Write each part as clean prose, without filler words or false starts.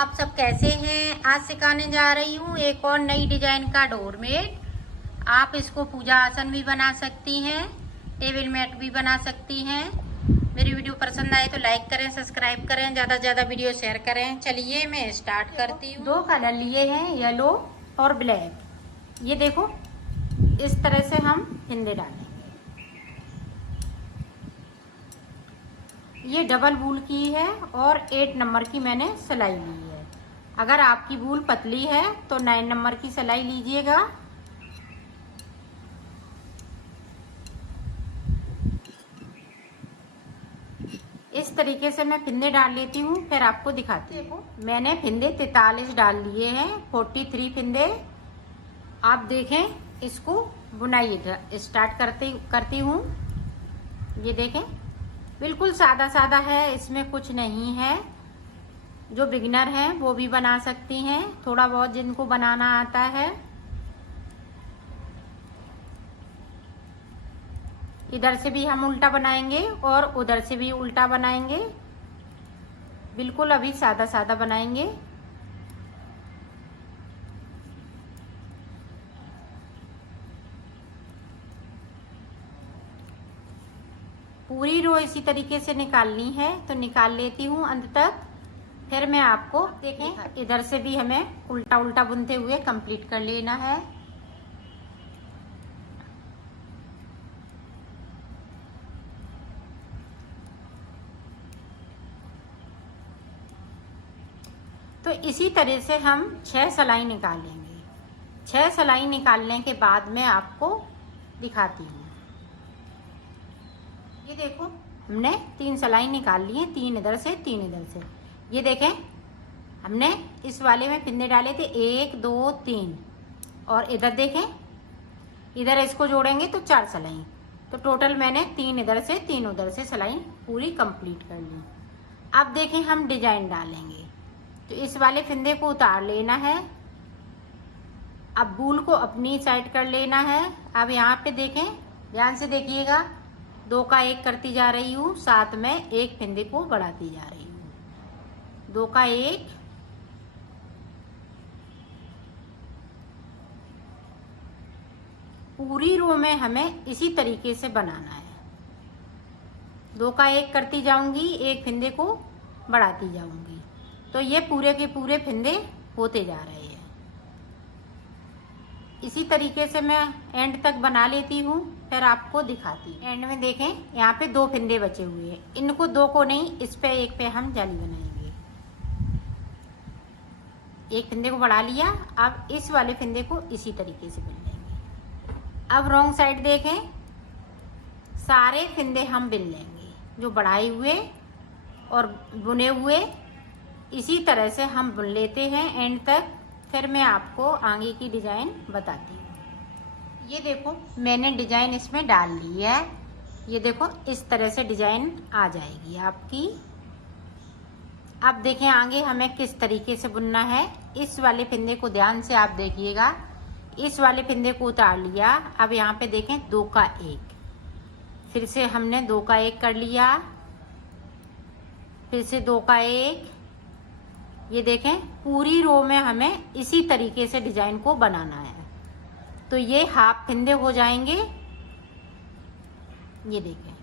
आप सब कैसे हैं। आज सिखाने जा रही हूँ एक और नई डिजाइन का डोरमेट। आप इसको पूजा आसन भी बना सकती हैं, टेबल मैट भी बना सकती हैं। मेरी वीडियो पसंद आए तो लाइक करें, सब्सक्राइब करें, ज़्यादा से ज़्यादा वीडियो शेयर करें। चलिए मैं स्टार्ट करती हूँ। 2 कलर लिए हैं, येलो और ब्लैक। ये देखो इस तरह से हम हिंदे डालेंगे। ये डबल वूल की है और 8 नंबर की मैंने सिलाई ली है। अगर आपकी वूल पतली है तो 9 नंबर की सिलाई लीजिएगा। इस तरीके से मैं फिंदे डाल लेती हूँ, फिर आपको दिखाती हूँ। मैंने फिंदे 43 डाल लिए हैं, 43 फिंदे। आप देखें, इसको बुनाई स्टार्ट करती हूँ। ये देखें, बिल्कुल सादा सादा है, इसमें कुछ नहीं है। जो बिगिनर हैं वो भी बना सकती हैं, थोड़ा बहुत जिनको बनाना आता है। इधर से भी हम उल्टा बनाएंगे और उधर से भी उल्टा बनाएंगे। बिल्कुल अभी सादा सादा बनाएंगे। पूरी रो इसी तरीके से निकालनी है तो निकाल लेती हूँ अंत तक। फिर मैं आपको देखें, इधर से भी हमें उल्टा उल्टा बुनते हुए कंप्लीट कर लेना है। तो इसी तरह से हम 6 सिलाई निकालेंगे। 6 सिलाई निकालने के बाद मैं आपको दिखाती हूँ। ये देखो, हमने 3 सिलाई निकाल ली है, 3 इधर से 3 इधर से। ये देखें, हमने इस वाले में फिंदे डाले थे 1 2 3 और इधर देखें, इधर इसको जोड़ेंगे तो 4 सिलाई। तो टोटल मैंने 3 इधर से 3 उधर से सिलाई पूरी कंप्लीट कर ली। अब देखें, हम डिजाइन डालेंगे तो इस वाले फिंदे को उतार लेना है। अब वूल को अपनी साइड कर लेना है। अब यहाँ पे देखें, ध्यान से देखिएगा, 2 का 1 करती जा रही हूँ, साथ में एक फिंदे को बढ़ाती जा रही हूँ। 2 का 1, पूरी रो में हमें इसी तरीके से बनाना है। 2 का 1 करती जाऊंगी, एक फिंदे को बढ़ाती जाऊंगी, तो ये पूरे के पूरे फिंदे होते जा रहे हैं। इसी तरीके से मैं एंड तक बना लेती हूँ, फिर आपको दिखाती हूँ। एंड में देखें, यहाँ पे 2 फिंदे बचे हुए हैं। इनको 2 को नहीं, इस पे एक पे हम जाली बनाएंगे। एक फिंदे को बढ़ा लिया। अब इस वाले फिंदे को इसी तरीके से बिन लेंगे। अब रॉन्ग साइड देखें, सारे फिंदे हम बिन लेंगे, जो बढ़ाए हुए और बुने हुए इसी तरह से हम बुन लेते हैं एंड तक। फिर मैं आपको आगे की डिजाइन बताती हूँ। ये देखो, मैंने डिजाइन इसमें डाल ली है। ये देखो, इस तरह से डिजाइन आ जाएगी आपकी। अब देखें आगे हमें किस तरीके से बुनना है। इस वाले फिंदे को ध्यान से आप देखिएगा। इस वाले फिंदे को उतार लिया। अब यहाँ पे देखें, 2 का 1, फिर से हमने 2 का 1 कर लिया, फिर से 2 का 1। ये देखें, पूरी रो में हमें इसी तरीके से डिजाइन को बनाना है। तो ये हाफ फिंदे हो जाएंगे। ये देखें,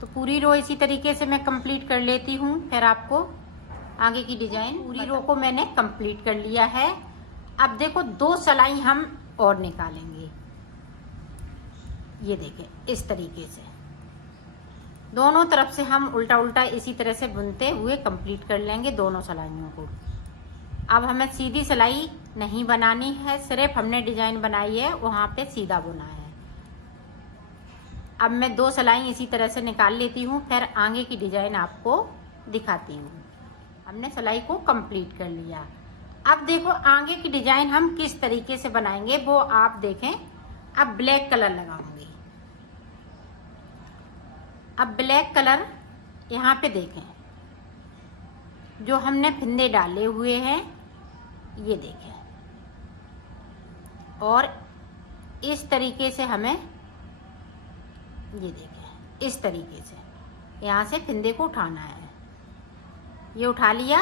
तो पूरी रो इसी तरीके से मैं कंप्लीट कर लेती हूँ। फिर आपको आगे की डिजाइन, पूरी रो को मैंने कंप्लीट कर लिया है। अब देखो, 2 सिलाई हम और निकालेंगे। ये देखें, इस तरीके से दोनों तरफ से हम उल्टा उल्टा इसी तरह से बुनते हुए कंप्लीट कर लेंगे दोनों सिलाइयों को। अब हमें सीधी सिलाई नहीं बनानी है, सिर्फ हमने डिजाइन बनाई है, वहां पे सीधा बुना है। अब मैं 2 सिलाई इसी तरह से निकाल लेती हूँ, फिर आगे की डिजाइन आपको दिखाती हूँ। हमने सिलाई को कंप्लीट कर लिया। अब देखो, आगे की डिजाइन हम किस तरीके से बनाएंगे वो आप देखें। अब ब्लैक कलर लगाऊंगी। अब ब्लैक कलर यहाँ पे देखें, जो हमने फिंदे डाले हुए हैं, ये देखें, और इस तरीके से हमें, ये देखें, इस तरीके से यहाँ से फिंदे को उठाना है। ये उठा लिया।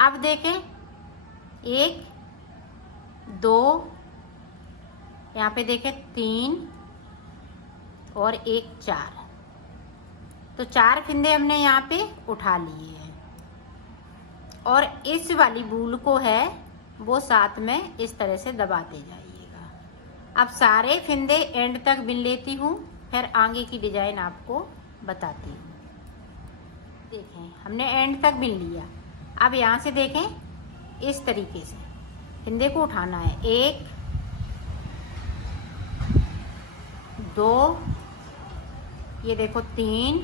अब देखें 1 2, यहाँ पे देखें 3 और 1 4, तो 4 फिंदे हमने यहाँ पे उठा लिए हैं। और इस वाली बूल को है वो साथ में इस तरह से दबाते जाइएगा। अब सारे फिंदे एंड तक बिन लेती हूँ, फिर आगे की डिजाइन आपको बताती हूँ। देखें हमने एंड तक बिन लिया। अब यहाँ से देखें इस तरीके से फिंदे को उठाना है। 1 2, ये देखो 3।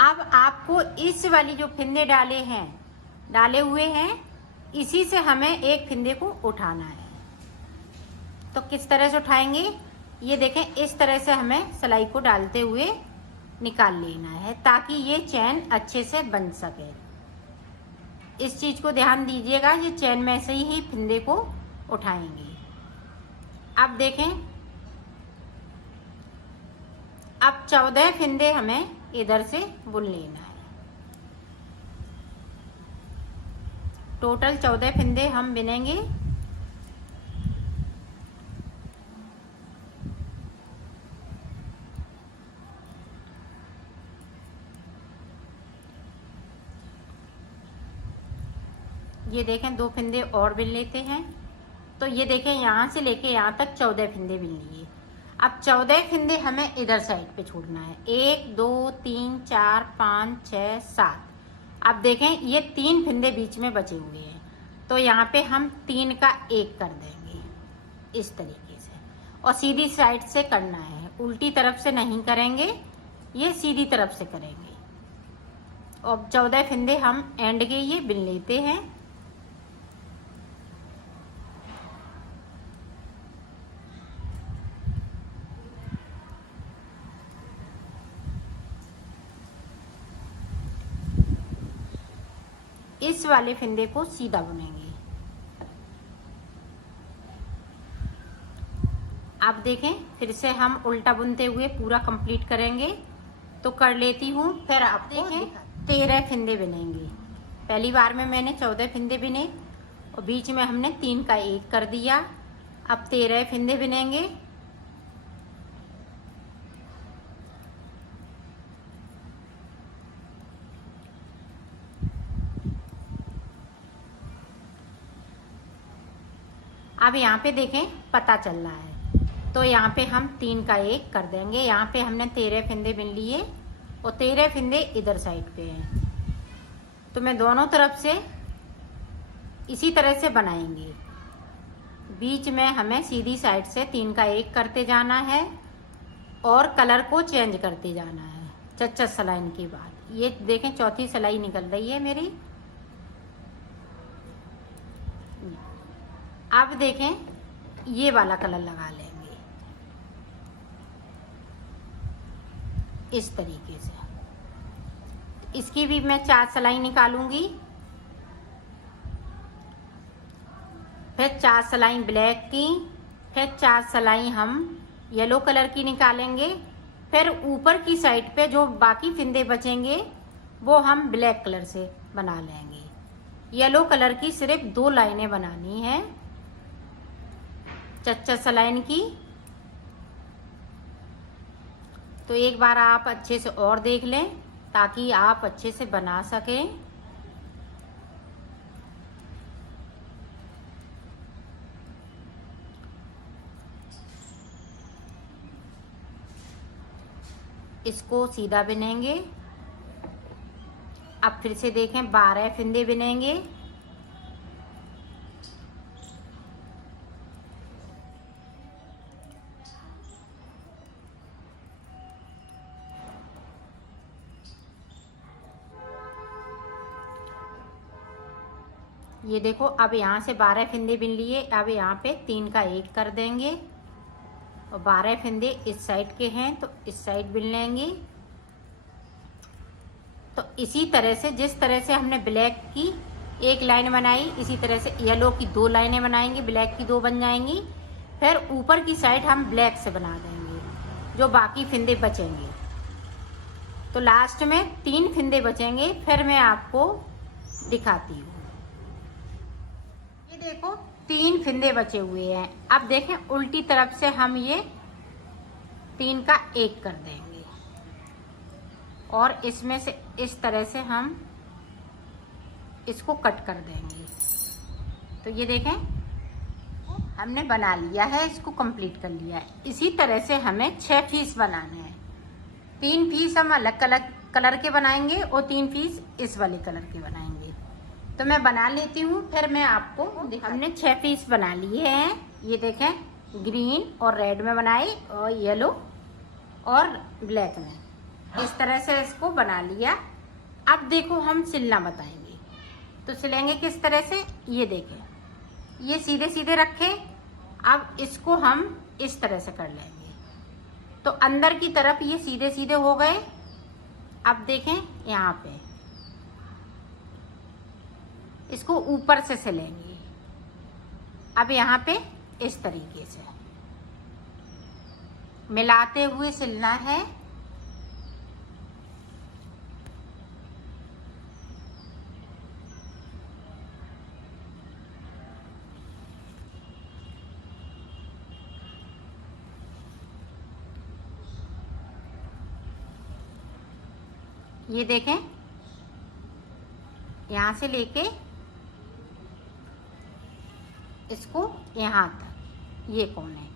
अब आपको इस वाली जो फिंदे डाले हुए हैं, इसी से हमें एक फिंदे को उठाना है। तो किस तरह से उठाएंगे, ये देखें, इस तरह से हमें सिलाई को डालते हुए निकाल लेना है ताकि ये चैन अच्छे से बन सके। इस चीज को ध्यान दीजिएगा, ये चैन में से ही फिंदे को उठाएंगे। अब देखें, अब 14 फिंदे हमें इधर से बुन लेना है। टोटल 14 फिंदे हम बिनेंगे। ये देखें 2 फिंदे और बिन लेते हैं। तो ये देखें यहाँ से लेके यहाँ तक 14 फिंदे बिन लिए। अब 14 फिंदे हमें इधर साइड पे छोड़ना है। 1 2 3 4 5 6 7। अब देखें ये 3 फिंदे बीच में बचे हुए हैं, तो यहाँ पे हम 3 का 1 कर देंगे इस तरीके से। और सीधी साइड से करना है, उल्टी तरफ से नहीं करेंगे, ये सीधी तरफ से करेंगे। और 14 फिंदे हम एंड के ये बिन लेते हैं। इस वाले फिंदे को सीधा बुनेंगे। आप देखें, फिर से हम उल्टा बुनते हुए पूरा कंप्लीट करेंगे। तो कर लेती हूँ, फिर आप देखें 13 फिंदे बिनेंगे। पहली बार में मैंने 14 फिंदे बिने और बीच में हमने 3 का 1 कर दिया। अब 13 फिंदे बिनेंगे। अब यहाँ पे देखें पता चल रहा है, तो यहाँ पे हम 3 का 1 कर देंगे। यहाँ पे हमने 13 फिंदे बिन लिए और 13 फिंदे इधर साइड पे हैं। तो मैं दोनों तरफ से इसी तरह से बनाएंगे। बीच में हमें सीधी साइड से 3 का 1 करते जाना है और कलर को चेंज करते जाना है 4 सिलाई के बाद। ये देखें चौथी सिलाई निकल रही है मेरी। अब देखें ये वाला कलर लगा लेंगे इस तरीके से। इसकी भी मैं 4 सिलाई निकालूंगी, फिर 4 सिलाई ब्लैक की, फिर 4 सिलाई हम येलो कलर की निकालेंगे। फिर ऊपर की साइड पे जो बाकी फिंदे बचेंगे वो हम ब्लैक कलर से बना लेंगे। येलो कलर की सिर्फ 2 लाइनें बनानी है 4 सिलाई की। तो एक बार आप अच्छे से और देख लें ताकि आप अच्छे से बना सकें। इसको सीधा बिनेंगे। अब फिर से देखें 12 फिंदे बिनेंगे। ये देखो अब यहाँ से 12 फिंदे बिन लिए। अब यहाँ पे 3 का 1 कर देंगे और 12 फिंदे इस साइड के हैं तो इस साइड बिन लेंगे। तो इसी तरह से जिस तरह से हमने ब्लैक की 1 लाइन बनाई, इसी तरह से येलो की 2 लाइनें बनाएंगे, ब्लैक की 2 बन जाएंगी। फिर ऊपर की साइड हम ब्लैक से बना देंगे, जो बाकी फिंदे बचेंगे। तो लास्ट में 3 फिंदे बचेंगे, फिर मैं आपको दिखाती हूँ। ये देखो 3 फिंदे बचे हुए हैं। अब देखें उल्टी तरफ से हम ये 3 का 1 कर देंगे और इसमें से इस तरह से हम इसको कट कर देंगे। तो ये देखें हमने बना लिया है, इसको कंप्लीट कर लिया है। इसी तरह से हमें 6 पीस बनाने हैं। 3 पीस हम अलग अलग कलर के बनाएंगे और 3 पीस इस वाले कलर के बनाएंगे। तो मैं बना लेती हूँ, फिर मैं आपको हमने 6 पीस बना लिए हैं। ये देखें ग्रीन और रेड में बनाए और येलो और ब्लैक में, इस तरह से इसको बना लिया। अब देखो हम सिलना बताएंगे। तो सिलेंगे किस तरह से, ये देखें ये सीधे सीधे रखे। अब इसको हम इस तरह से कर लेंगे, तो अंदर की तरफ ये सीधे सीधे हो गए। अब देखें यहाँ पे इसको ऊपर से सिलेंगे। अब यहाँ पे इस तरीके से मिलाते हुए सिलना है। ये देखें यहाँ से लेके इसको यहाँ तक, ये कोने,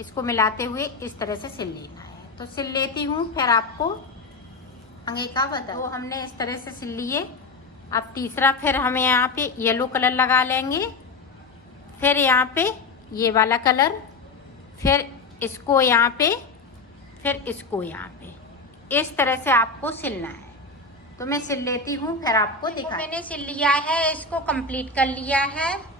इसको मिलाते हुए इस तरह से सिल लेना है। तो सिल लेती हूँ, फिर आपको आगे का बता। तो हमने इस तरह से सिल लिए। अब तीसरा फिर हम यहाँ पे येलो कलर लगा लेंगे, फिर यहाँ पे ये वाला कलर, फिर इसको यहाँ पे, फिर इसको यहाँ पे, इस तरह से आपको सिलना है। तो मैं सिल लेती हूँ, फिर आपको दिखा। मैंने सिल लिया है, इसको कंप्लीट कर लिया है।